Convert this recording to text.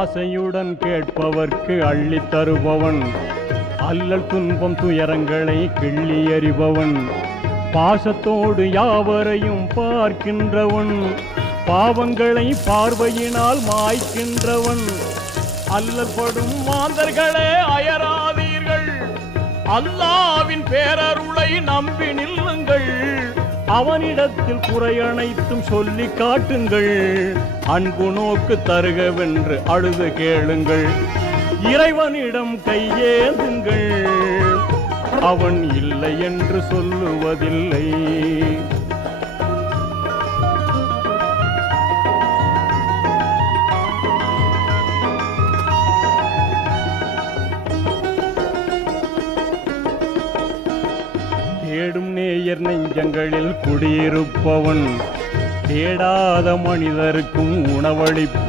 ஆசையுடன் கேட்பவர்க்கு அள்ளித் தருபவன், அல்லல் துன்பம் துயரங்களை கிள்ளி எறிபவன், பாசத்தோடு யாவரையும் பார்க்கின்றவன், பாவங்களை பார்வையினால் மாய்க்கின்றவன். அல்லல்படும் மாந்தர்களே அயராதீர்கள், அல்லாவின் பேரருளை நம்பி நில்லுங்கள். அவனிடத்தில் குறையனைத்தும் சொல்லி காட்டுங்கள், அன்பு நோக்கு தருகவென்று அழுது கேளுங்கள். இறைவனிடம் கையேந்துங்கள், அவன் இல்லை என்று சொல்லுவதில்லை. தேடும் நேயர் நெஞ்சங்களில் குடியிருப்பவன், தேடாத மனிதருக்கும் உணவளிப்பவன்.